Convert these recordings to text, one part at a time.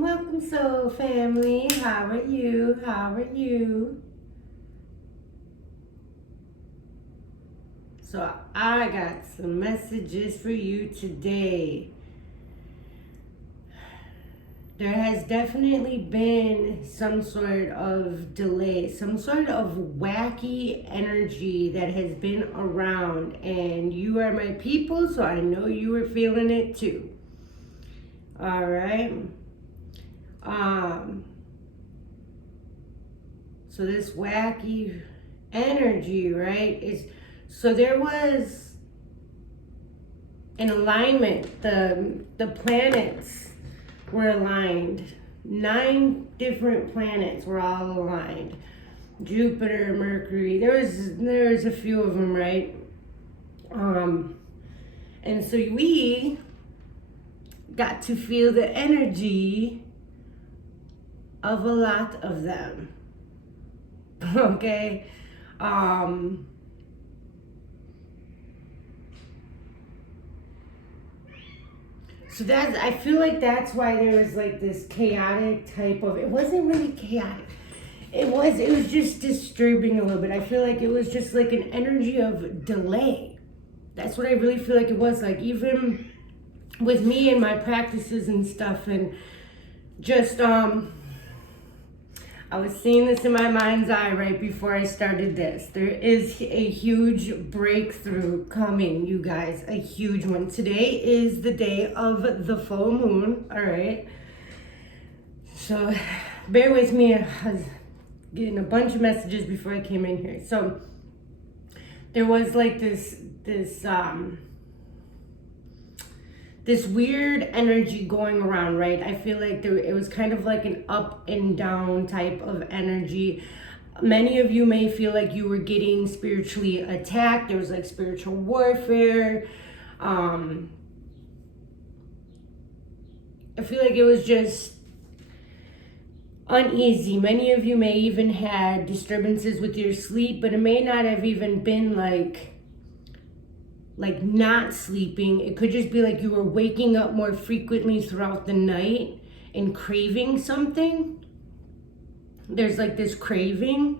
welcome, soul family. How are you? How are you? So I got some messages for you today. There has definitely been some sort of delay, some sort of wacky energy that has been around, and you are my people, so I know you were feeling it too. All right. So this wacky energy, right, so there was an alignment. The planets were aligned. 9 different planets were all aligned. Jupiter, Mercury. There's a few of them, right? And so we got to feel the energy of a lot of them. Okay? So I feel like that's why there was like this chaotic type of, it wasn't really chaotic. It was just disturbing a little bit. I feel like it was just like an energy of delay. That's what I really feel like it was. Like even with me and my practices and stuff, and just I was seeing this in my mind's eye right before I started this. There is a huge breakthrough coming, you guys, a huge one. Today is the day of the full moon, all right? So bear with me. I was getting a bunch of messages before I came in here. So there was like this weird energy going around, right? I feel like it was kind of like an up and down type of energy. Many of you may feel like you were getting spiritually attacked. There was like spiritual warfare. I feel like it was just uneasy. Many of you may even had disturbances with your sleep, but it may not have even been like not sleeping. It could just be like you were waking up more frequently throughout the night and craving something. There's like this craving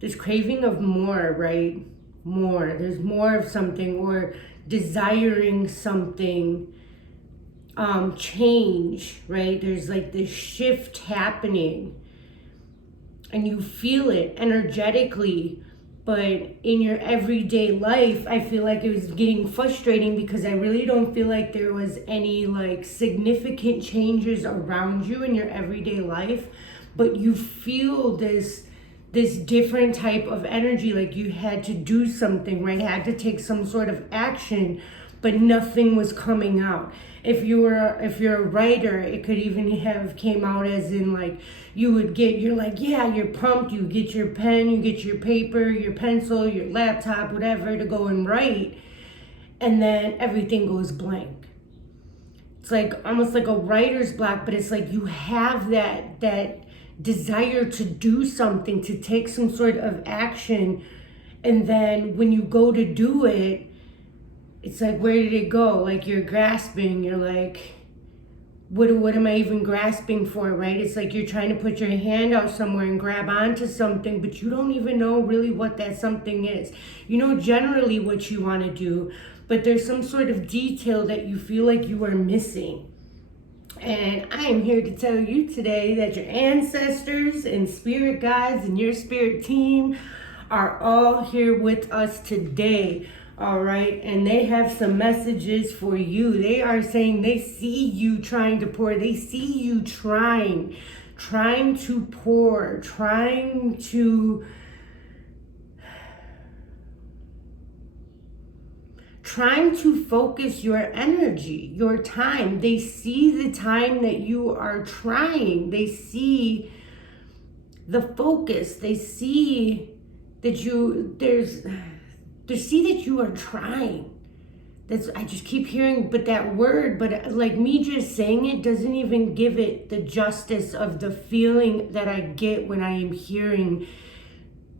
of more, right? More. There's more of something, or desiring something, change, right? There's like this shift happening and you feel it energetically. But in your everyday life, I feel like it was getting frustrating because I really don't feel like there was any like significant changes around you in your everyday life. But you feel this different type of energy, like you had to do something, right? Had to take some sort of action, but nothing was coming out. If you're a writer, it could even have came out as in like you're pumped, you get your pen, you get your paper, your pencil, your laptop, whatever, to go and write, and then everything goes blank. It's like almost like a writer's block, but it's like you have that desire to do something, to take some sort of action, and then when you go to do it, it's like, where did it go? Like you're grasping, you're like, what am I even grasping for, right? It's like you're trying to put your hand out somewhere and grab onto something, but you don't even know really what that something is. You know generally what you want to do, but there's some sort of detail that you feel like you are missing. And I am here to tell you today that your ancestors and spirit guides and your spirit team are all here with us today. All right, and they have some messages for you. They are saying they see you trying to pour. They see you trying to pour, trying to focus your energy, your time. They see the time that you are trying. They see the focus. They see that see that you are trying. I just keep hearing that word, but like me just saying it doesn't even give it the justice of the feeling that I get when I am hearing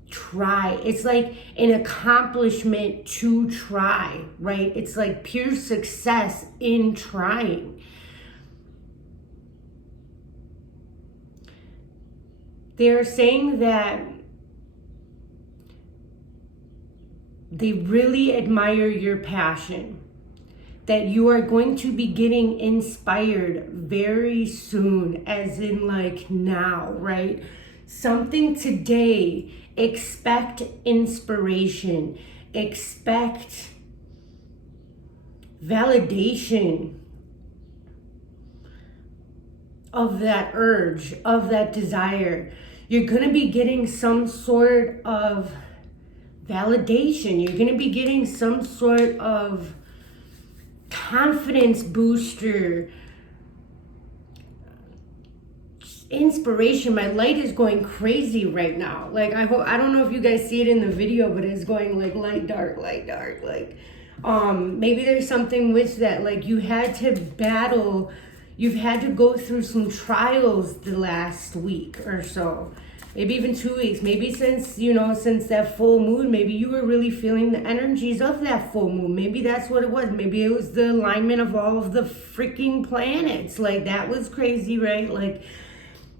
try. It's like an accomplishment to try, right? It's like pure success in trying. They are saying that they really admire your passion, that you are going to be getting inspired very soon, as in like now, right? Something today. Expect inspiration, expect validation of that urge, of that desire. You're going to be getting some sort of validation. You're going to be getting some sort of confidence booster, inspiration. My light is going crazy right now. Like, I don't know if you guys see it in the video, but it's going like light dark. Like, maybe there's something with that. Like, you had to battle, you've had to go through some trials the last week or so, maybe even 2 weeks, maybe since that full moon. Maybe you were really feeling the energies of that full moon. Maybe that's what it was. Maybe it was the alignment of all of the freaking planets. Like, that was crazy, right? Like,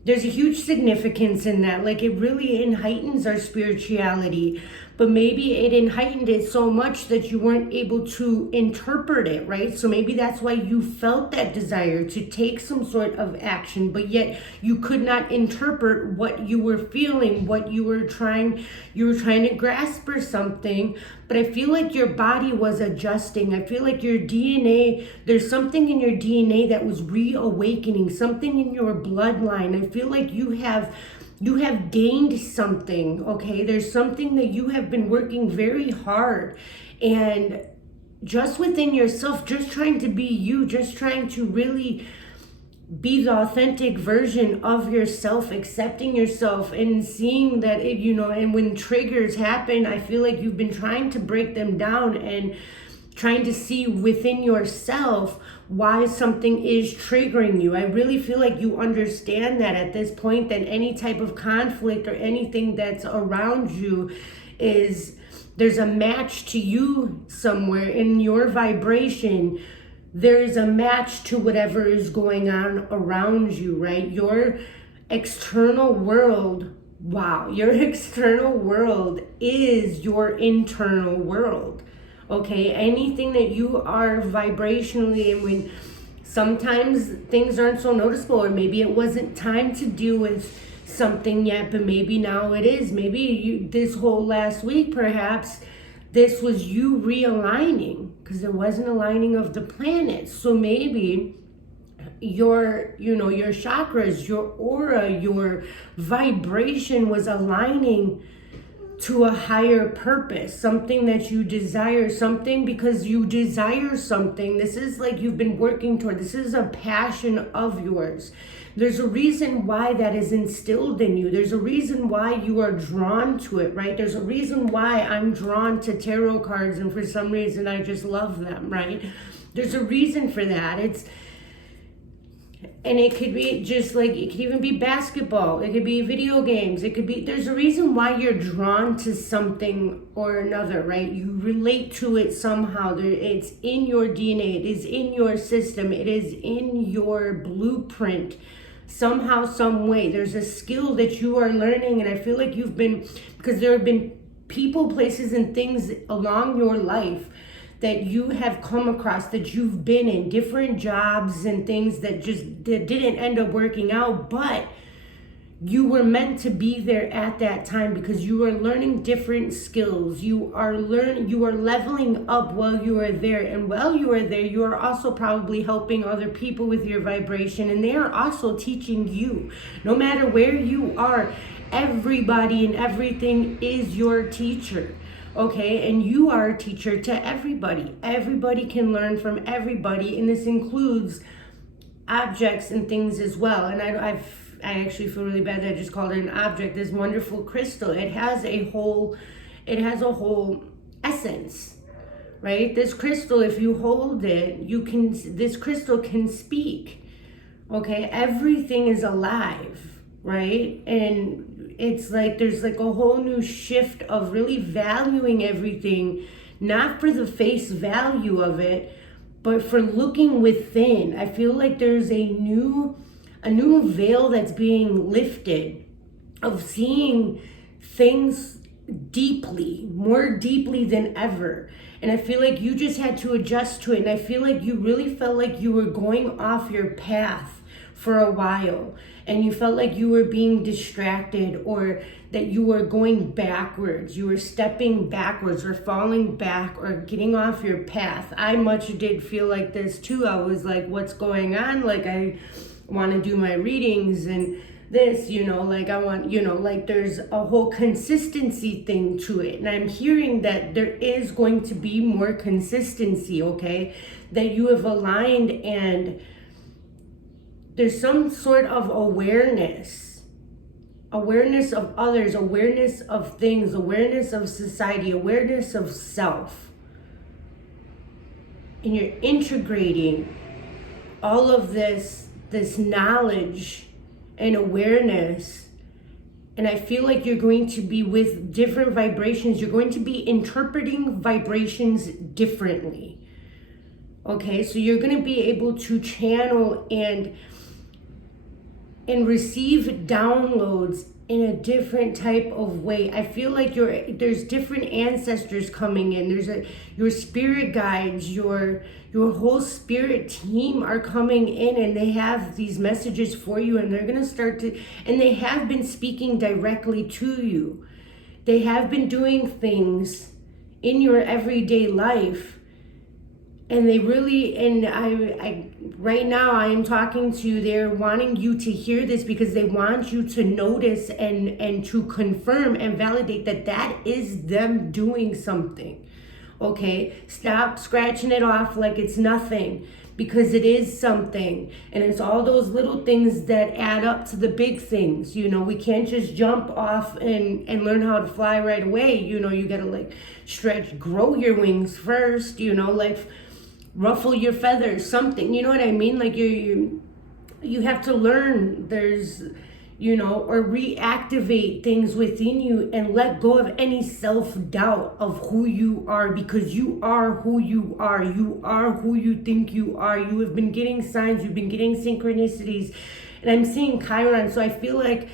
there's a huge significance in that. Like, it really heightens our spirituality, but maybe it heightened it so much that you weren't able to interpret it, right? So maybe that's why you felt that desire to take some sort of action, but yet you could not interpret what you were feeling, what you were trying to grasp or something. But I feel like your body was adjusting. I feel like your DNA, there's something in your DNA that was reawakening, something in your bloodline. I feel like you have gained something, okay? There's something that you have been working very hard, and just within yourself, just trying to be you, just trying to really be the authentic version of yourself, accepting yourself and seeing that it, and when triggers happen, I feel like you've been trying to break them down and trying to see within yourself why something is triggering you. I really feel like you understand that at this point, that any type of conflict or anything that's around you there's a match to you somewhere in your vibration. There's a match to whatever is going on around you, right? Your external world, your external world is your internal world. Okay, anything that you are vibrationally, and when sometimes things aren't so noticeable, or maybe it wasn't time to deal with something yet, but maybe now it is. Maybe this whole last week, perhaps this was you realigning, because there wasn't aligning of the planets. So maybe your chakras, your aura, your vibration was aligning to a higher purpose, something that you desire, something because you desire something. This is like you've been working toward. This is a passion of yours. There's a reason why that is instilled in you. There's a reason why you are drawn to it, right? There's a reason why I'm drawn to tarot cards, and for some reason I just love them, right? There's a reason for that. And it could be just like, it could even be basketball. It could be video games. It could be, there's a reason why you're drawn to something or another, right? You relate to it somehow. It's in your DNA. It is in your system. It is in your blueprint. Somehow, some way. There's a skill that you are learning. And I feel like because there have been people, places, and things along your life that you have come across, that you've been in, different jobs and things that didn't end up working out, but you were meant to be there at that time because you are learning different skills. You are leveling up while you are there. And while you are there, you are also probably helping other people with your vibration, and they are also teaching you. No matter where you are, everybody and everything is your teacher. Okay, and you are a teacher to everybody. Everybody can learn from everybody, and this includes objects and things as well. And I actually feel really bad that I just called it an object. This wonderful crystal. It has a whole essence, right? This crystal, if you hold it, this crystal can speak. Okay, everything is alive, right? And it's like there's like a whole new shift of really valuing everything, not for the face value of it, but for looking within. I feel like there's a new veil that's being lifted. of seeing things deeply, more deeply than ever. And I feel like you just had to adjust to it. And I feel like you really felt like you were going off your path for a while. And you felt like you were being distracted, or that you were going backwards. You were stepping backwards or falling back or getting off your path. I much did feel like this too. I was like, what's going on? Like, I want to do my readings and this, like I want, like there's a whole consistency thing to it. And I'm hearing that there is going to be more consistency, okay? That you have aligned, and there's some sort of awareness of others, awareness of things, awareness of society, awareness of self. And you're integrating all of this knowledge and awareness. And I feel like you're going to be with different vibrations. You're going to be interpreting vibrations differently. Okay, so you're going to be able to channel and receive downloads in a different type of way. I feel like there's different ancestors coming in. Your spirit guides, your whole spirit team are coming in, and they have these messages for you, and they're going to start to, and they have been speaking directly to you. They have been doing things in your everyday life. And they really, and I right now I am talking to you, they're wanting you to hear this because they want you to notice and to confirm and validate that is them doing something. Okay? Stop scratching it off like it's nothing, because it is something. And it's all those little things that add up to the big things. We can't just jump off and learn how to fly right away. You gotta like stretch, grow your wings first, like ruffle your feathers, something, you know what I mean? Like you have to learn, there's, or reactivate things within you and let go of any self-doubt of who you are, because you are who you are. You are who you think you are. You have been getting signs, you've been getting synchronicities, and I'm seeing Chiron. So I feel like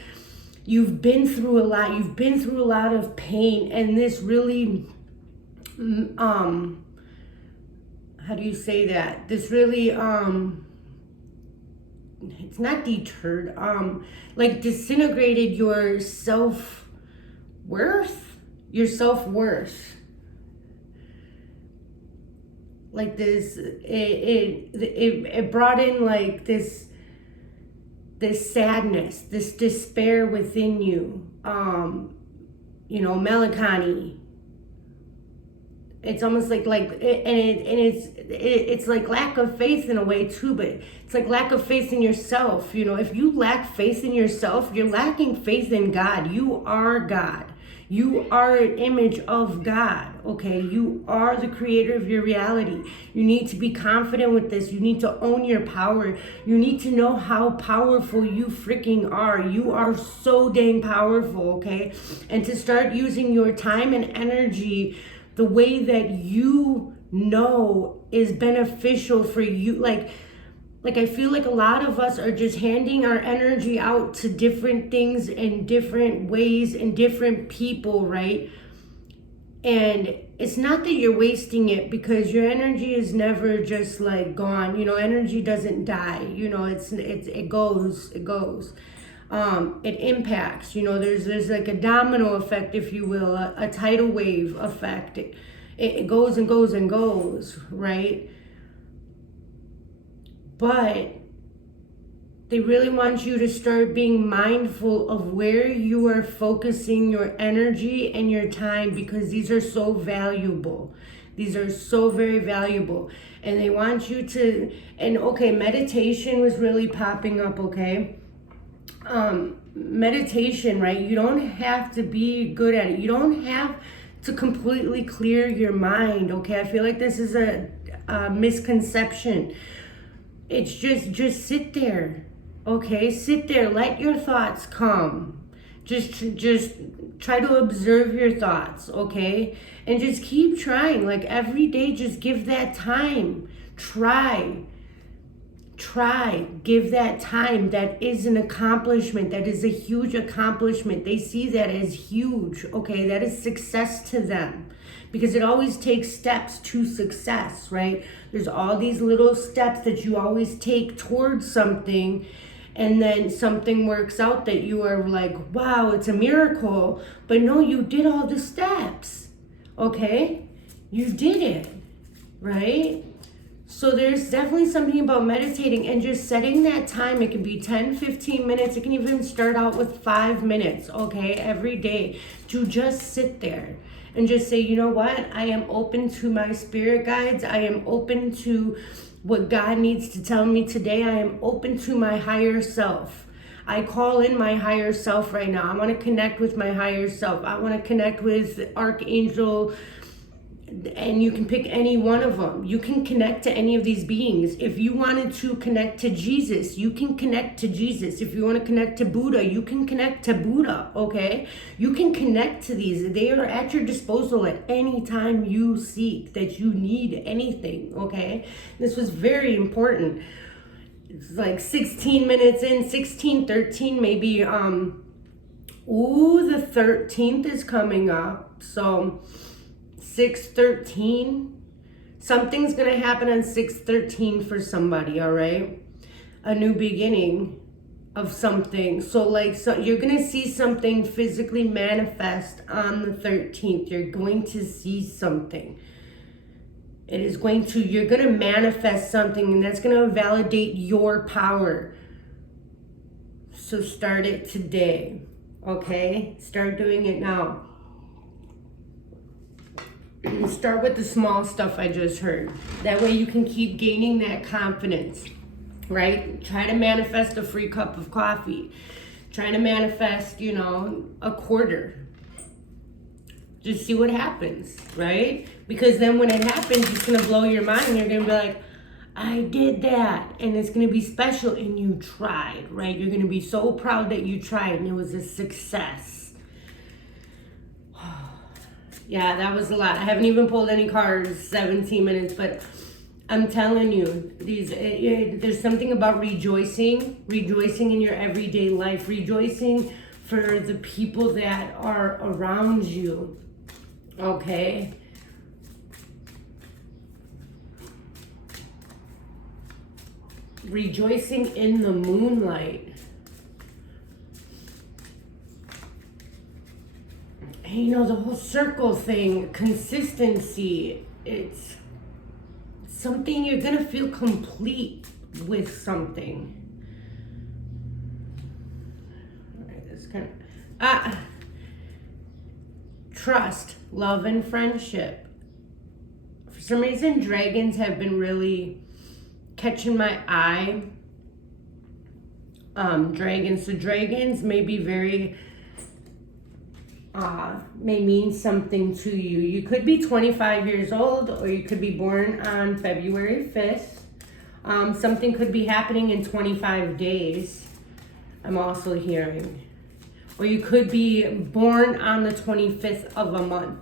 you've been through a lot. You've been through a lot of pain, and this really, how do you say that? This really, it's not deterred, like disintegrated your self-worth. Like this, it brought in like this sadness, this despair within you, melancholy. It's almost like it's like lack of faith in a way too, but it's like lack of faith in yourself. If you lack faith in yourself, you're lacking faith in God. You are God. You are an image of God, okay? You are the creator of your reality. You need to be confident with this. You need to own your power. You need to know how powerful you freaking are. You are so dang powerful, okay? And to start using your time and energy the way that you know is beneficial for you. Like I feel like a lot of us are just handing our energy out to different things in different ways and different people, right? And it's not that you're wasting it, because your energy is never just like gone. Energy doesn't die. It goes. It impacts, there's like a domino effect, if you will, a tidal wave effect. It goes and goes and goes, right? But they really want you to start being mindful of where you are focusing your energy and your time, because these are so valuable. These are so very valuable. And they want you to, and okay, meditation was really popping up, okay? Meditation, right? You don't have to be good at it. You don't have to completely clear your mind, okay? I feel like this is a misconception. It's just sit there, okay? Sit there, let your thoughts come. Just try to observe your thoughts, okay? And just keep trying. Like every day, just give that time. Try Try, give that time. That is an accomplishment. That is a huge accomplishment. They see that as huge, okay? That is success to them, because it always takes steps to success, right? There's all these little steps that you always take towards something, and then something works out that you are like, wow, it's a miracle. But no, you did all the steps, okay? You did it, right? So there's definitely something about meditating and just setting that time. It can be 10, 15 minutes. It can even start out with 5 minutes, okay, every day, to just sit there and just say, you know what? I am open to my spirit guides. I am open to what God needs to tell me today. I am open to my higher self. I call in my higher self right now. I want to connect with my higher self. I want to connect with Archangel, and you can pick any one of them. You can connect to any of these beings. If you wanted to connect to Jesus, you can connect to Jesus. If you want to connect to Buddha, you can connect to Buddha, okay? You can connect to these. They are at your disposal at any time you seek, that you need anything, okay? This was very important. It's like 16 minutes in, 16, 13 maybe. The 13th is coming up, so 6/13, something's gonna happen on 6/13 for somebody, all right? A new beginning of something. So you're gonna see something physically manifest on the 13th. You're going to see something. You're gonna manifest something, and that's gonna validate your power. So start it today, okay? Start doing it now. Start with the small stuff I just heard. That way you can keep gaining that confidence, right? Try to manifest a free cup of coffee. Try to manifest, a quarter. Just see what happens, right? Because then when it happens, it's going to blow your mind. You're going to be like, I did that. And it's going to be special, and you tried, right? You're going to be so proud that you tried and it was a success. Yeah, that was a lot. I haven't even pulled any cards, 17 minutes, but I'm telling you, there's something about rejoicing in your everyday life, rejoicing for the people that are around you, okay? Rejoicing in the moonlight. The whole circle thing, consistency, it's something you're gonna feel complete with something. All right, that's kind of trust, love, and friendship. For some reason, dragons have been really catching my eye. Dragons may be very may mean something to you. You could be 25 years old, or you could be born on February 5th. Something could be happening in 25 days, I'm also hearing. Or you could be born on the 25th of a month.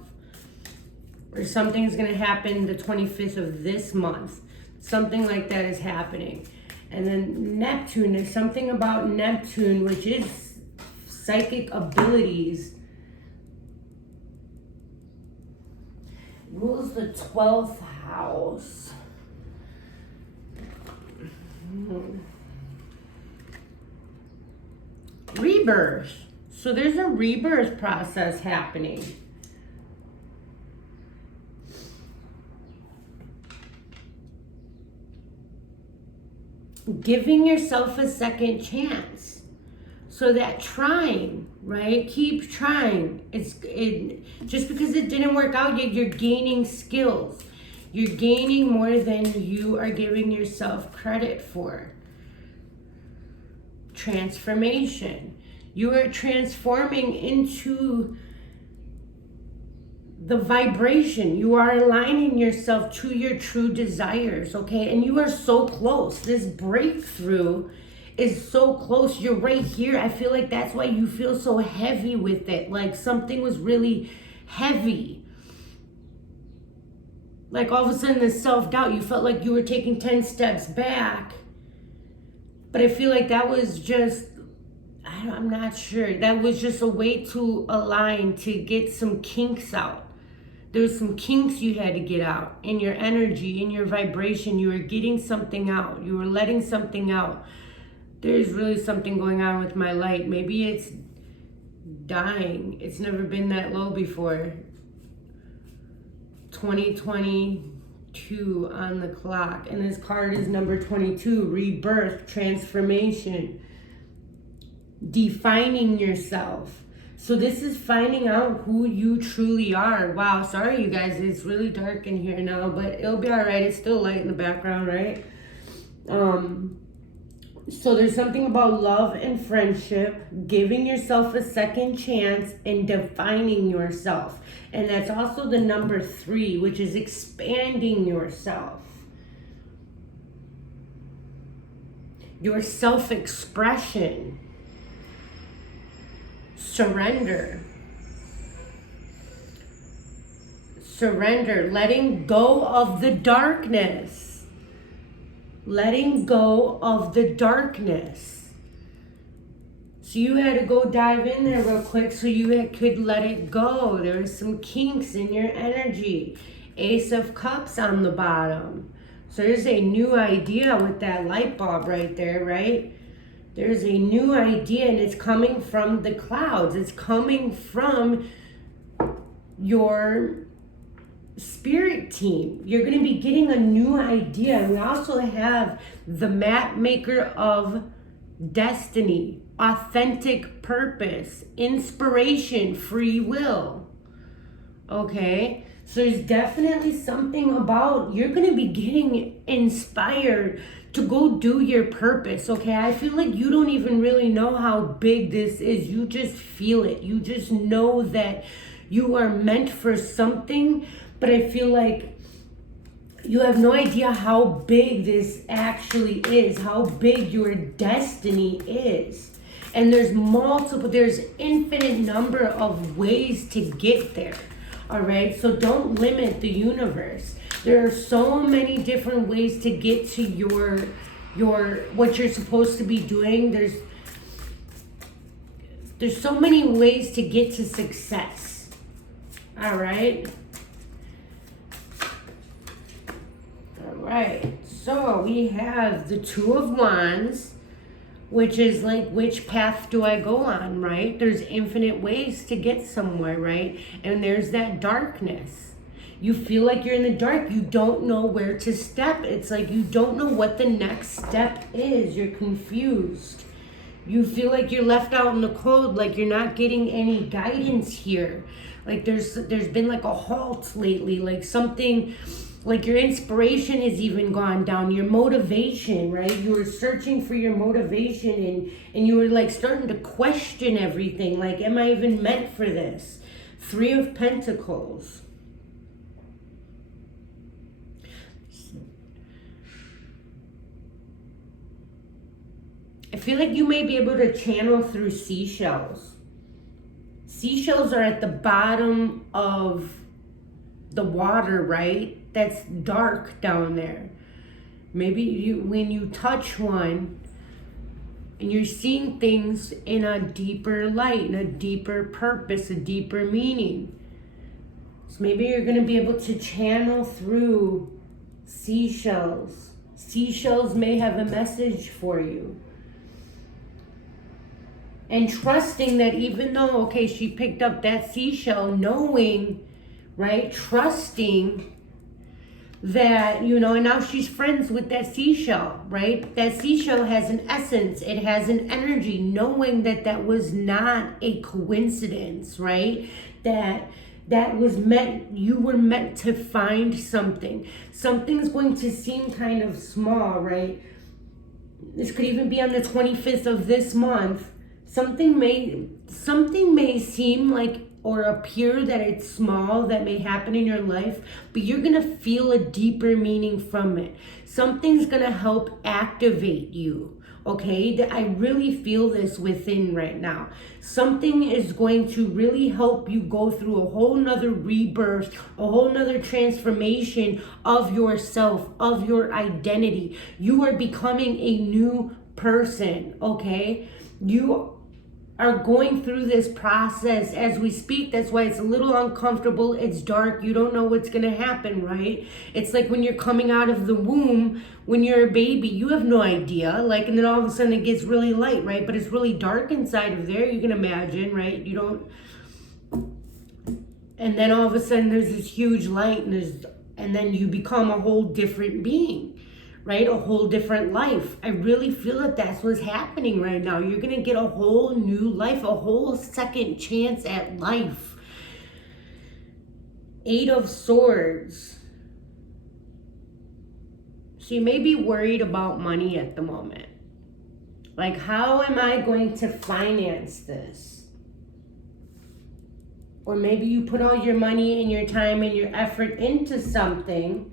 Or something's going to happen the 25th of this month. Something like that is happening. And then Neptune, there's something about Neptune, which is psychic abilities. Rules the 12th house. Rebirth. So there's a rebirth process happening. Giving yourself a second chance. So that trying, right? Keep trying. Just because it didn't work out yet, you're gaining skills. You're gaining more than you are giving yourself credit for. Transformation. You are transforming into the vibration. You are aligning yourself to your true desires, okay? And you are so close. This breakthrough is so close. You're right here. I feel like that's why you feel so heavy with it. Like something was really heavy. Like all of a sudden, this self-doubt, you felt like you were taking 10 steps back But I feel like that was just, I'm not sure. That was just a way to align, to get some kinks out. There's some kinks you had to get out in your energy, in your vibration. You were getting something out. You were letting something out. There's really something going on with my light. Maybe it's dying. It's never been that low before. 2022 on the clock. And this card is number 22, rebirth, transformation, defining yourself. So this is finding out who you truly are. Wow, sorry you guys, it's really dark in here now, but it'll be all right. It's still light in the background, right? So there's something about love and friendship, giving yourself a second chance, and defining yourself. And that's also the number 3, which is expanding yourself. Your self-expression. Surrender. Surrender. Letting go of the darkness. Letting go of the darkness. So you had to go dive in there real quick so you could let it go. There was some kinks in your energy. Ace of Cups on the bottom. So there's a new idea with that light bulb right there, right? There's a new idea, and it's coming from the clouds. It's coming from your spirit team. You're going to be getting a new idea. We also have the map maker of destiny, authentic purpose, inspiration, free will. Okay? So there's definitely something about, you're going to be getting inspired to go do your purpose, okay? I feel like you don't even really know how big this is. You just feel it. You just know that you are meant for something, but I feel like you have no idea how big this actually is, how big your destiny is. And there's infinite number of ways to get there, all right? So don't limit the universe. There are so many different ways to get to your what you're supposed to be doing. There's so many ways to get to success. All right. All right. So we have the Two of Wands, which is like, which path do I go on, right? There's infinite ways to get somewhere, right? And there's that darkness. You feel like you're in the dark. You don't know where to step. It's like you don't know what the next step is. You're confused. You feel like you're left out in the cold, like you're not getting any guidance here. Like there's been like a halt lately, like something, like your inspiration is even gone down, your motivation, right? You were searching for your motivation and you were like starting to question everything. Like, am I even meant for this? 3 of Pentacles. I feel like you may be able to channel through seashells. Seashells are at the bottom of the water, right? That's dark down there. Maybe when you touch one and you're seeing things in a deeper light, in a deeper purpose, a deeper meaning. So maybe you're going to be able to channel through seashells. Seashells may have a message for you. And trusting that even though, okay, she picked up that seashell, knowing, right, trusting that, you know, and now she's friends with that seashell, right? That seashell has an essence, it has an energy, knowing that that was not a coincidence, right? That was meant, you were meant to find something. Something's going to seem kind of small, right? This could even be on the 25th of this month. Something may seem like or appear that it's small, that may happen in your life, but you're gonna feel a deeper meaning from it. Something's gonna help activate you, okay? That I really feel this within right now. Something is going to really help you go through a whole nother rebirth, a whole nother transformation of yourself, of your identity. You are becoming a new person, okay? You are going through this process as we speak. That's why it's a little uncomfortable. It's dark. You don't know what's going to happen, right? It's like when you're coming out of the womb, when you're a baby, you have no idea. Like, and then all of a sudden it gets really light, right? But it's really dark inside of there. You can imagine, right? You don't. And then all of a sudden there's this huge light, and then you become a whole different being, right? A whole different life. I really feel that that's what's happening right now. You're going to get a whole new life, a whole second chance at life. 8 of Swords. So you may be worried about money at the moment. Like, how am I going to finance this? Or maybe you put all your money and your time and your effort into something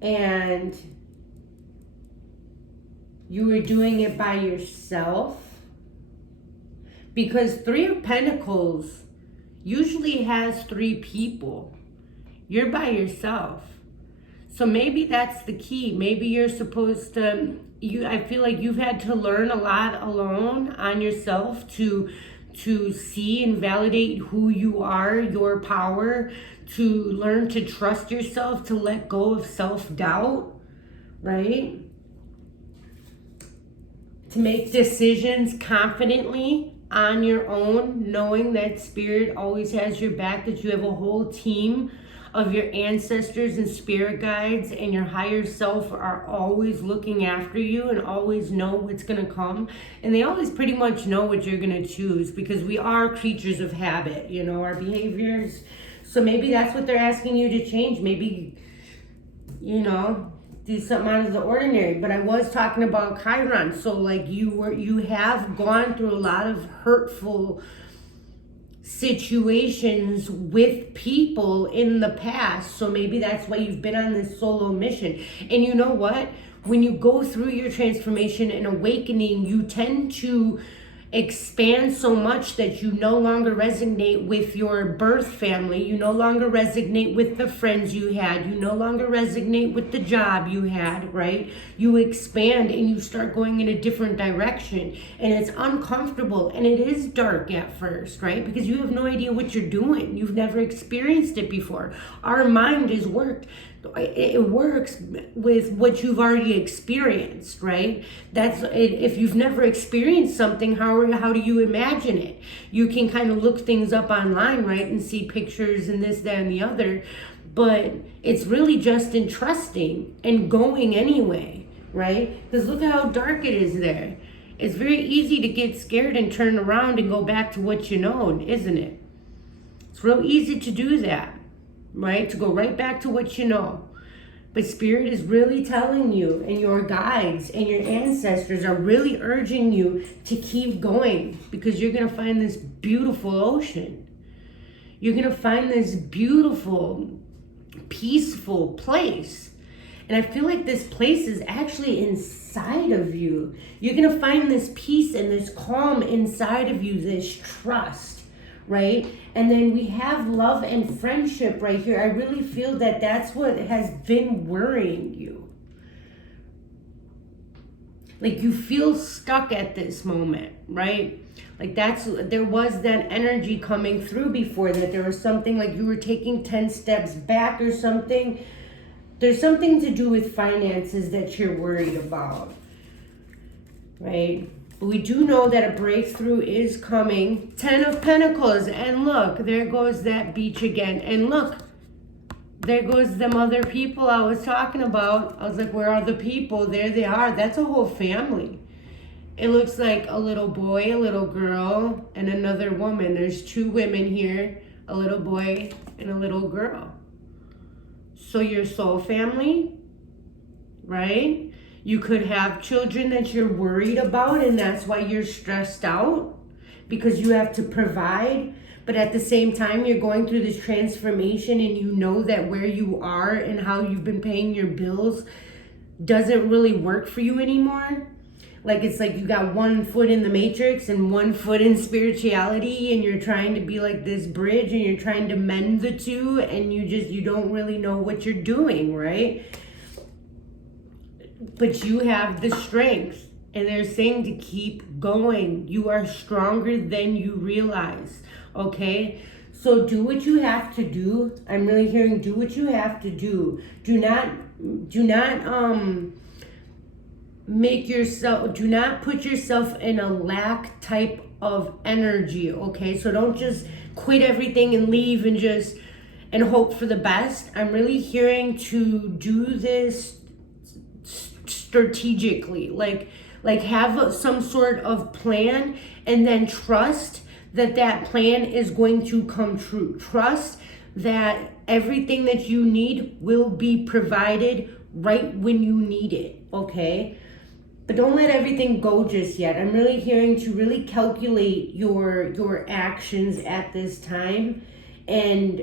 and you were doing it by yourself. Because 3 of Pentacles usually has 3 people. You're by yourself. So maybe that's the key. Maybe you're supposed to, I feel like you've had to learn a lot alone on yourself to see and validate who you are, your power, to learn to trust yourself, to let go of self-doubt, right? To make decisions confidently on your own, knowing that Spirit always has your back, that you have a whole team of your ancestors and spirit guides and your higher self are always looking after you and always know what's going to come. And they always pretty much know what you're going to choose, because we are creatures of habit, you know, our behaviors. So maybe that's what they're asking you to change. Maybe, you know, do something out of the ordinary. But I was talking about Chiron. So like you have gone through a lot of hurtful situations with people in the past. So maybe that's why you've been on this solo mission. And you know what? When you go through your transformation and awakening, you tend to expand so much that you no longer resonate with your birth family. You no longer resonate with the friends you had. You no longer resonate with the job you had, right? You expand and you start going in a different direction. And it's uncomfortable and it is dark at first, right? Because you have no idea what you're doing. You've never experienced it before. Our mind is worked. It works with what you've already experienced, right? That's it. If you've never experienced something, how do you imagine it? You can kind of look things up online, right, and see pictures and this, that, and the other, but it's really just in trusting and going anyway, right? Because look at how dark it is there. It's very easy to get scared and turn around and go back to what you know, isn't it? It's real easy to do that. Right? To go right back to what you know. But Spirit is really telling you, and your guides and your ancestors are really urging you to keep going, because you're going to find this beautiful ocean. You're going to find this beautiful, peaceful place. And I feel like this place is actually inside of you. You're going to find this peace and this calm inside of you, this trust. Right? And then we have love and friendship right here. I really feel that that's what has been worrying you. Like you feel stuck at this moment, right? Like there was that energy coming through before that. There was something like you were taking 10 steps back or something. There's something to do with finances that you're worried about, right? But we do know that a breakthrough is coming. 10 of Pentacles. And look, there goes that beach again. And look, there goes them other people I was talking about. I was like, where are the people? There they are. That's a whole family. It looks like a little boy, a little girl, and another woman. There's 2 women here, a little boy and a little girl. So your soul family, right? You could have children that you're worried about, and that's why you're stressed out, because you have to provide. But at the same time, you're going through this transformation, and you know that where you are and how you've been paying your bills doesn't really work for you anymore. Like it's like you got 1 foot in the matrix and 1 foot in spirituality, and you're trying to be like this bridge, and you're trying to mend the two, and you don't really know what you're doing, right? But you have the strength and they're saying to keep going. You are stronger than you realize, okay? So do what you have to do. I'm really hearing do what you have to do. Do not do not put yourself in a lack type of energy, okay? So don't just quit everything and leave and hope for the best. I'm really hearing to do this strategically, like have some sort of plan, and then trust that plan is going to come true. Trust that everything that you need will be provided right when you need it, okay? But don't let everything go just yet. I'm really hearing to really calculate your actions at this time. And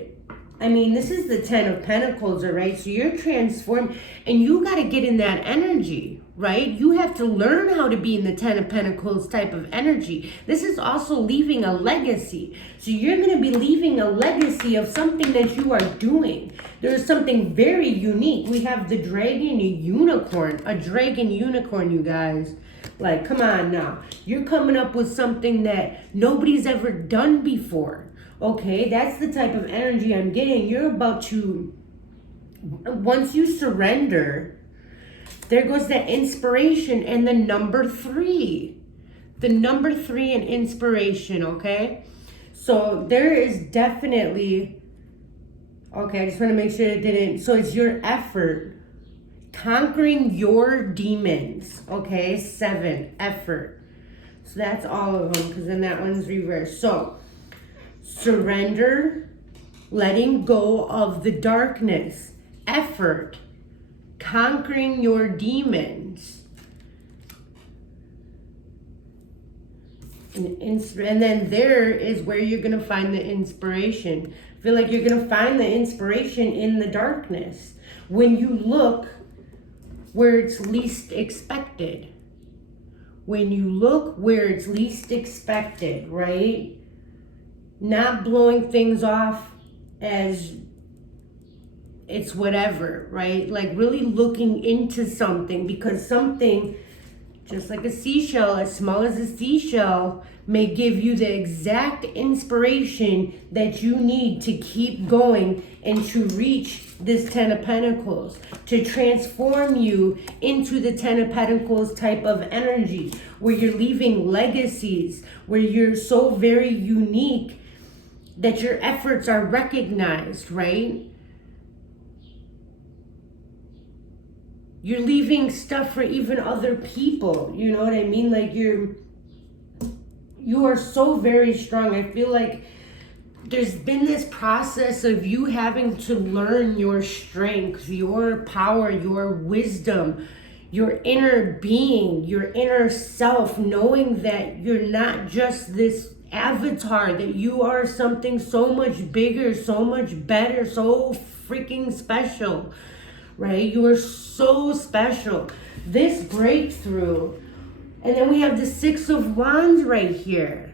I mean, this is the 10 of Pentacles, all right? So you're transformed, and you got to get in that energy, right? You have to learn how to be in the 10 of Pentacles type of energy. This is also leaving a legacy. So you're going to be leaving a legacy of something that you are doing. There's something very unique. We have the dragon unicorn, a dragon unicorn, you guys. Like, come on now. You're coming up with something that nobody's ever done before. Okay, that's the type of energy I'm getting. You're about to, once you surrender, there goes that inspiration and the number 3. The number 3 in inspiration, okay? So there is definitely, okay, I just want to make sure it didn't, so it's your effort. Conquering your demons, okay? 7, effort. So that's all of them, because then that one's reversed. So, surrender, letting go of the darkness, effort, conquering your demons, and then there is where you're going to find the inspiration. I feel like you're going to find the inspiration in the darkness when you look where it's least expected. When you look where it's least expected, right? Not blowing things off as it's whatever, right? Like really looking into something, because something just like a seashell, as small as a seashell, may give you the exact inspiration that you need to keep going and to reach this 10 of Pentacles, to transform you into the 10 of Pentacles type of energy, where you're leaving legacies, where you're so very unique that your efforts are recognized, right? You're leaving stuff for even other people, you know what I mean? Like you are so very strong. I feel like there's been this process of you having to learn your strength, your power, your wisdom, your inner being, your inner self, knowing that you're not just this avatar, that you are something so much bigger, so much better, so freaking special, right? You are so special. This breakthrough, and then we have the 6 of Wands right here,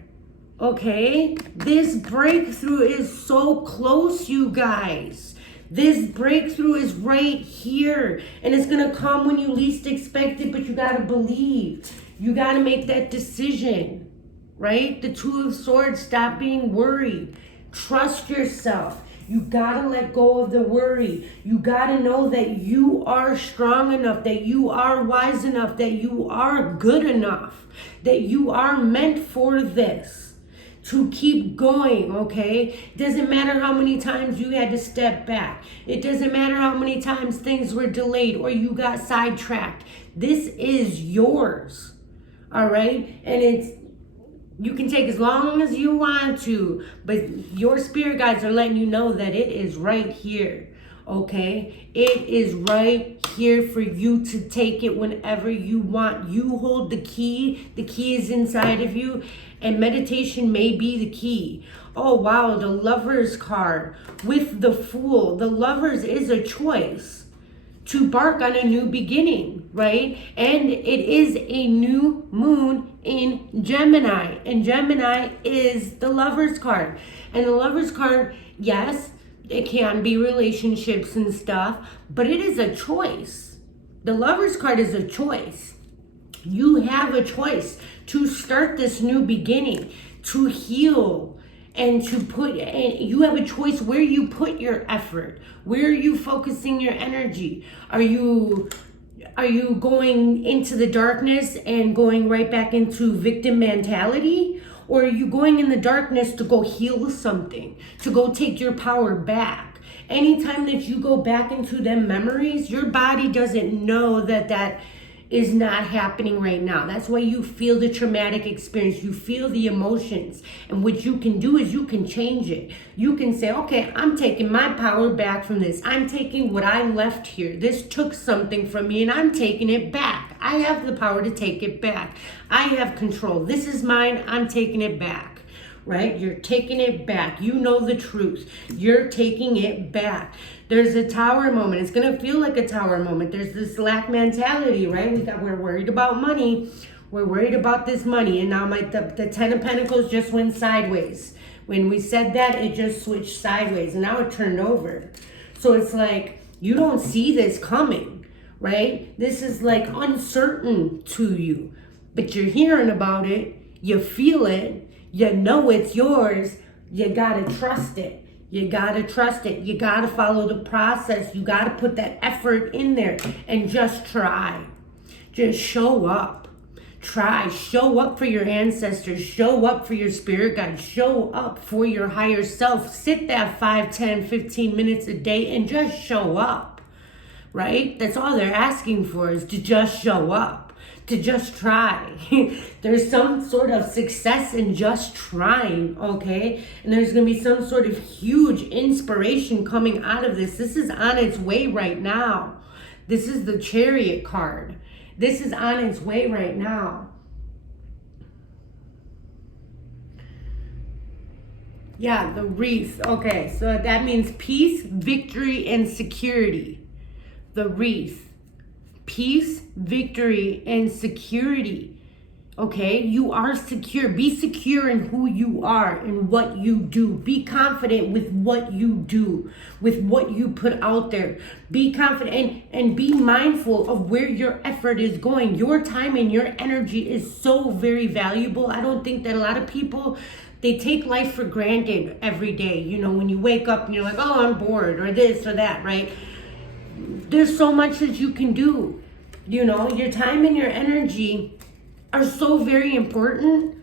okay? This breakthrough is so close, you guys. This breakthrough is right here, and it's gonna come when you least expect it, but you gotta believe. You gotta make that decision, right? The 2 of Swords, stop being worried. Trust yourself. You gotta let go of the worry. You gotta know that you are strong enough, that you are wise enough, that you are good enough, that you are meant for this. To keep going, okay? It doesn't matter how many times you had to step back. It doesn't matter how many times things were delayed or you got sidetracked. This is yours, all right? And you can take as long as you want to, but your spirit guides are letting you know that it is right here, okay? It is right here for you to take it whenever you want. You hold the key. The key is inside of you, and meditation may be the key. Oh, wow, the Lovers card with the Fool. The Lovers is a choice to embark on a new beginning, right? And it is a new moon in Gemini, and Gemini is the Lovers card. And the Lovers card, yes, it can be relationships and stuff, but it is a choice. The Lovers card is a choice. You have a choice to start this new beginning, to heal, and to put, and you have a choice where you put your effort. Where are you focusing your energy? Are you going into the darkness and going right back into victim mentality? Or are you going in the darkness to go heal something, to go take your power back? Anytime that you go back into them memories, your body doesn't know that is not happening right now. That's why you feel the traumatic experience. You feel the emotions. And what you can do is you can change it. You can say, okay, I'm taking my power back from this. I'm taking what I left here. This took something from me and I'm taking it back. I have the power to take it back. I have control. This is mine. I'm taking it back. Right? You're taking it back. You know the truth. You're taking it back. There's a tower moment. It's going to feel like a tower moment. There's this lack mentality, right? We're worried about money. We're worried about this money. And now the 10 of Pentacles just went sideways. When we said that, it just switched sideways. And now it turned over. So it's like, you don't see this coming, right? This is like uncertain to you. But you're hearing about it. You feel it. You know it's yours. You gotta trust it. You gotta trust it. You gotta follow the process. You gotta put that effort in there and just try. Just show up. Try. Show up for your ancestors. Show up for your spirit guide. Show up for your higher self. Sit that 5, 10, 15 minutes a day and just show up. Right? That's all they're asking for, is to just show up. To just try. There's some sort of success in just trying, okay? And there's going to be some sort of huge inspiration coming out of this. This is on its way right now. This is the Chariot card. This is on its way right now. Yeah, the wreath. Okay, so that means peace, victory, and security. The wreath. Peace, victory, and security. Okay, you are secure. Be secure in who you are and what you do. Be confident with what you do, with what you put out there. Be confident and be mindful of where your effort is going. Your time and your energy is so very valuable. I don't think that a lot of people, they take life for granted every day. You know, when you wake up and you're like, oh, I'm bored, or this or that, right? There's so much that you can do. You know, your time and your energy are so very important.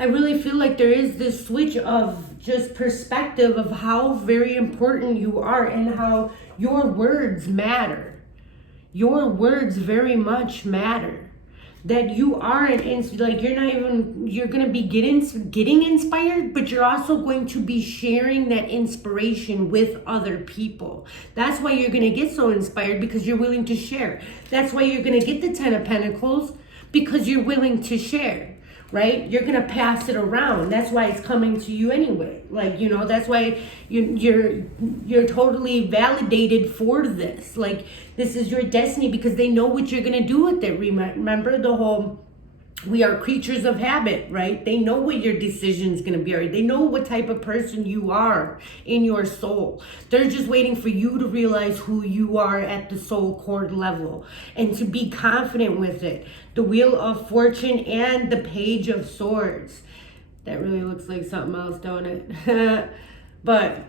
I really feel like there is this switch of just perspective of how very important you are and how your words matter. Your words very much matter. That you are like you're going to be getting inspired, but you're also going to be sharing that inspiration with other people. That's why you're going to get so inspired, because you're willing to share. That's why you're going to get the 10 of Pentacles, because you're willing to share. Right? You're going to pass it around. That's why it's coming to you anyway. Like, you know, that's why you're totally validated for this. Like, this is your destiny, because they know what you're going to do with it. Remember the whole, we are creatures of habit, right? They know what your decision is going to be. Right? They know what type of person you are in your soul. They're just waiting for you to realize who you are at the soul core level and to be confident with it. The Wheel of Fortune and the Page of Swords. That really looks like something else, don't it? But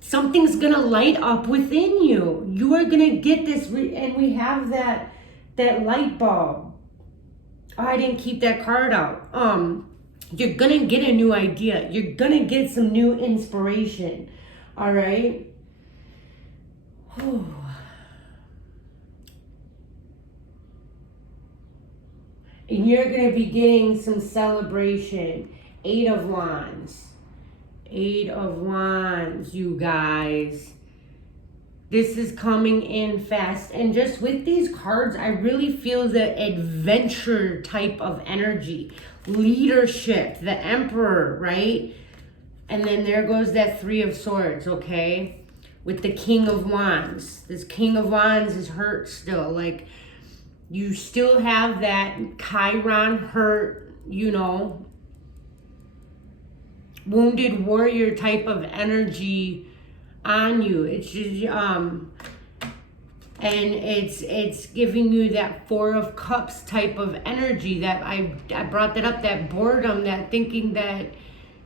something's going to light up within you. You are going to get this, and we have that light bulb. Oh, I didn't keep that card out. You're going to get a new idea. You're going to get some new inspiration. All right? Whew. And you're going to be getting some celebration. 8 of Wands. 8 of Wands, you guys. This is coming in fast. And just with these cards, I really feel the adventure type of energy. Leadership, the Emperor, right? And then there goes that 3 of Swords, okay? With the King of Wands. This King of Wands is hurt still. Like, you still have that Chiron hurt, you know, wounded warrior type of energy on you. It's just, And it's giving you that Four of Cups type of energy, that I brought that up, that boredom, that thinking that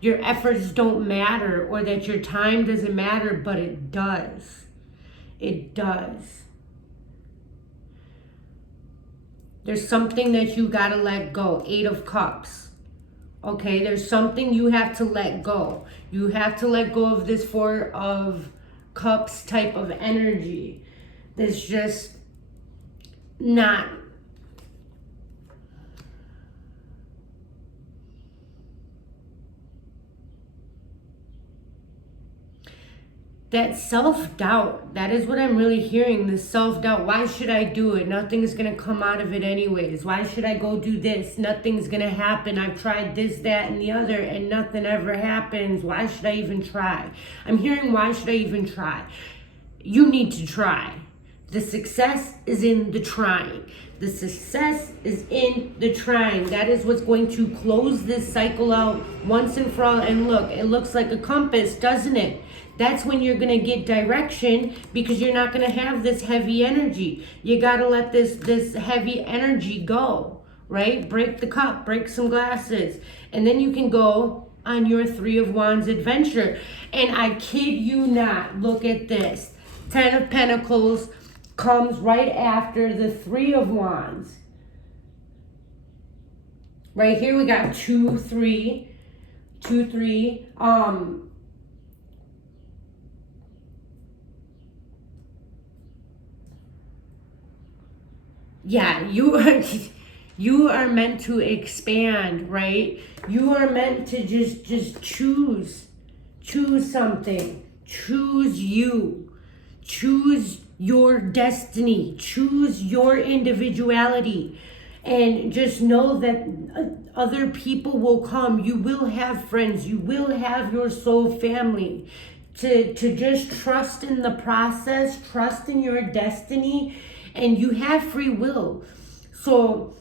your efforts don't matter or that your time doesn't matter, but it does. It does. There's something that you gotta let go. Eight of Cups. Okay, there's something you have to let go. You have to let go of this Four of Cups type of energy. That's just not. That self-doubt, that is what I'm really hearing, the self-doubt. Why should I do it? Nothing's going to come out of it anyways. Why should I go do this? Nothing's going to happen. I've tried this, that, and the other, and nothing ever happens. Why should I even try? I'm hearing, why should I even try? You need to try. The success is in the trying. The success is in the trying. That is what's going to close this cycle out once and for all. And look, it looks like a compass, doesn't it? That's when you're going to get direction, because you're not going to have this heavy energy. You got to let this heavy energy go, right? Break the cup, break some glasses. And then you can go on your Three of Wands adventure. And I kid you not, look at this. Ten of Pentacles comes right after the Three of Wands. Right here we got 2, 3, 2, 3. Yeah, you are meant to expand, right? You are meant to just choose something. Choose you. Choose your destiny. Choose your individuality. And just know that other people will come. You will have friends. You will have your soul family. To just trust in the process, trust in your destiny, and you have free will. So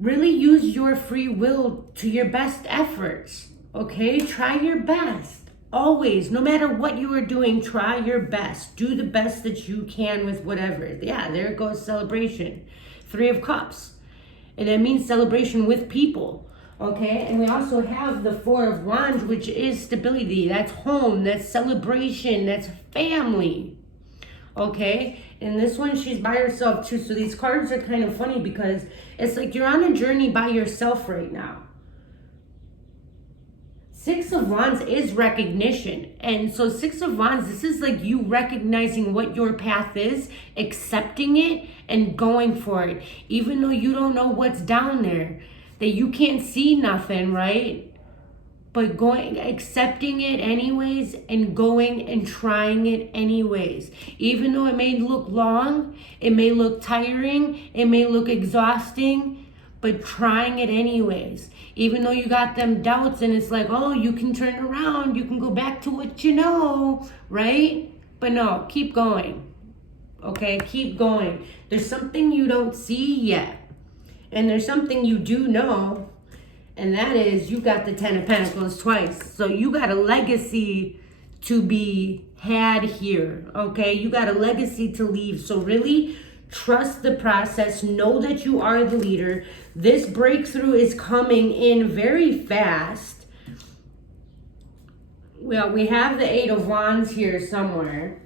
really use your free will to your best efforts, okay? Try your best. Always, no matter what you are doing, try your best. Do the best that you can with whatever. Yeah, there goes celebration. Three of Cups. And that means celebration with people, okay? And we also have the Four of Wands, which is stability. That's home, that's celebration, that's family, okay? And this one, she's by herself too. So these cards are kind of funny because it's like you're on a journey by yourself right now. Six of Wands is recognition. And so Six of Wands, this is like you recognizing what your path is, accepting it, and going for it. Even though you don't know what's down there, that you can't see nothing, right? But going, accepting it anyways, and going and trying it anyways. Even though it may look long, it may look tiring, it may look exhausting, but trying it anyways. Even though you got them doubts and it's like, oh, you can turn around, you can go back to what you know, right? But no, keep going, okay? Keep going. There's something you don't see yet, and there's something you do know, and that is you got the Ten of Pentacles twice. So you got a legacy to be had here, okay? You got a legacy to leave. So really trust the process. Know that you are the leader. This breakthrough is coming in very fast. Well, we have the Eight of Wands here somewhere.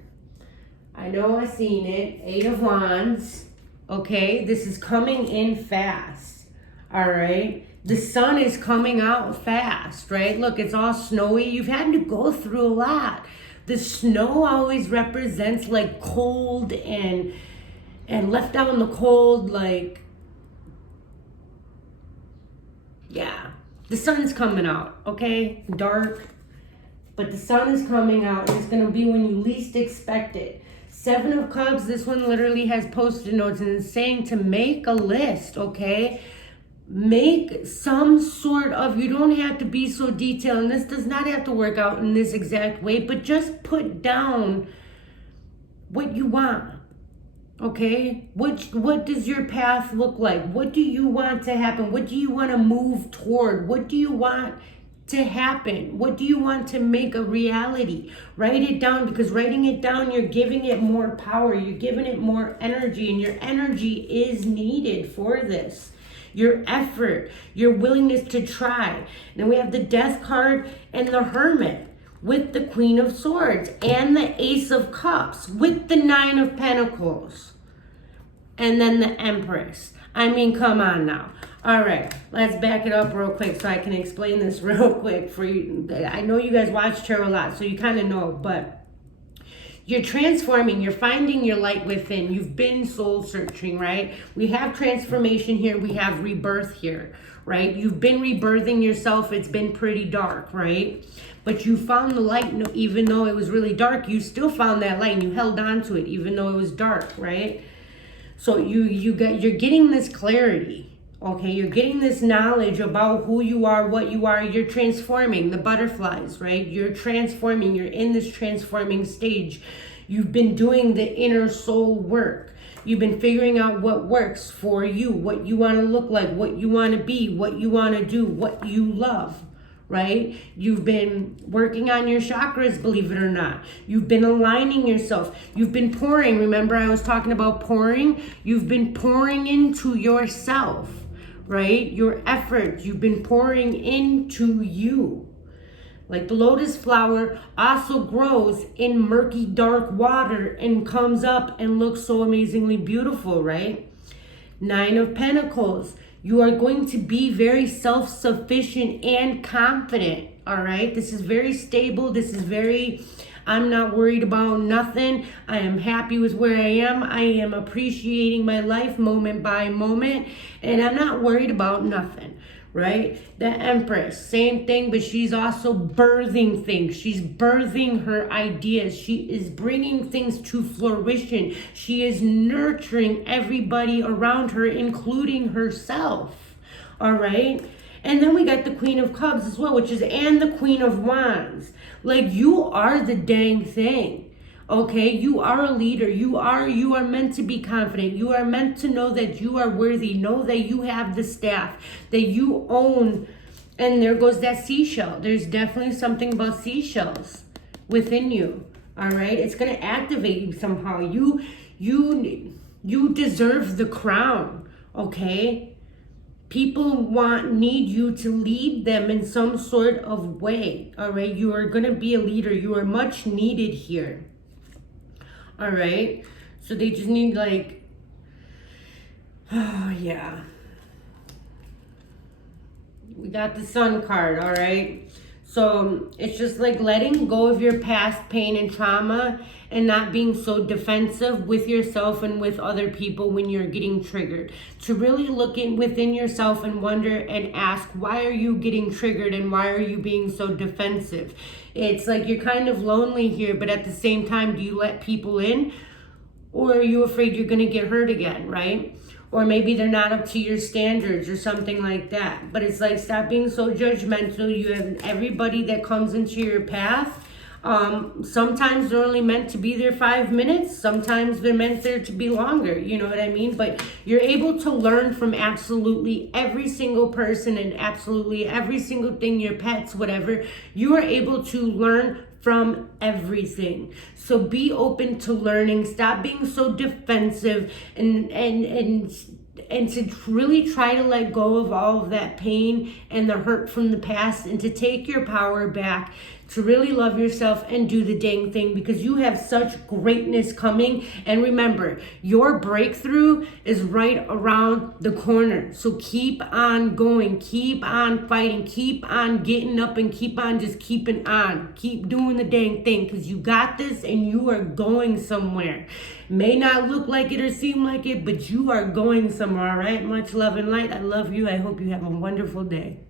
I know I've seen it. Eight of Wands. Okay, this is coming in fast. All right. The sun is coming out fast, right? Look, it's all snowy. You've had to go through a lot. The snow always represents like cold and left out in the cold, like, yeah. The sun's coming out, okay? Dark, but the sun is coming out, and it's going to be when you least expect it. Seven of Cups, this one literally has post-it notes, and it's saying to make a list, okay? Make some sort of, you don't have to be so detailed, and this does not have to work out in this exact way, but just put down what you want. Okay, what does your path look like? What do you want to happen? What do you want to move toward? What do you want to happen? What do you want to make a reality? Write it down, because writing it down, you're giving it more power, you're giving it more energy, and your energy is needed for this. Your effort, your willingness to try. Then we have the Death card and the Hermit with the Queen of Swords and the Ace of Cups with the Nine of Pentacles. And then the Empress. I mean, come on now. All right, let's back it up real quick so I can explain this real quick for you. I know you guys watch tarot a lot, so you kind of know, but you're transforming, you're finding your light within. You've been soul searching, right? We have transformation here, we have rebirth here, right? You've been rebirthing yourself, it's been pretty dark, right? But you found the light, even though it was really dark, you still found that light and you held on to it, even though it was dark, right? So you're getting this clarity. Okay, you're getting this knowledge about who you are, what you are. You're transforming the butterflies, right? You're transforming. You're in this transforming stage. You've been doing the inner soul work. You've been figuring out what works for you, what you want to look like, what you want to be, what you want to do, what you love, right? You've been working on your chakras, believe it or not. You've been aligning yourself. You've been pouring. Remember I was talking about pouring? You've been pouring into yourself. Right? Your effort, you've been pouring into you. Like the lotus flower also grows in murky, dark water and comes up and looks so amazingly beautiful, right? Nine of Pentacles. You are going to be very self-sufficient and confident, all right? This is very stable. This is very... I'm not worried about nothing. I am happy with where I am. I am appreciating my life moment by moment. And I'm not worried about nothing, right? The Empress, same thing, but she's also birthing things. She's birthing her ideas. She is bringing things to fruition. She is nurturing everybody around her, including herself, all right? And then we got the Queen of Cups as well, which is, and the Queen of Wands. Like, you are the dang thing, okay? You are a leader. You are meant to be confident. You are meant to know that you are worthy. Know that you have the staff, that you own. And there goes that seashell. There's definitely something about seashells within you, all right? It's going to activate you somehow. You deserve the crown, okay? People need you to lead them in some sort of way, all right? You are going to be a leader. You are much needed here, all right? So they just need, like, oh, yeah. We got the Sun card, all right? So it's just like letting go of your past pain and trauma and not being so defensive with yourself and with other people when you're getting triggered. To really look within yourself and wonder and ask, why are you getting triggered and why are you being so defensive? It's like you're kind of lonely here, but at the same time, do you let people in? Or are you afraid you're going to get hurt again, right? Or maybe they're not up to your standards or something like that. But it's like, stop being so judgmental. You have everybody that comes into your path. Sometimes they're only meant to be there 5 minutes. Sometimes they're meant there to be longer. You know what I mean? But you're able to learn from absolutely every single person and absolutely every single thing, your pets, whatever. You are able to learn from everything. So be open to learning. Stop being so defensive and to really try to let go of all of that pain and the hurt from the past and to take your power back, to really love yourself and do the dang thing, because you have such greatness coming. And remember, your breakthrough is right around the corner. So keep on going, keep on fighting, keep on getting up, and keep on just keeping on. Keep doing the dang thing, because you got this and you are going somewhere. May not look like it or seem like it, but you are going somewhere, all right? Much love and light. I love you. I hope you have a wonderful day.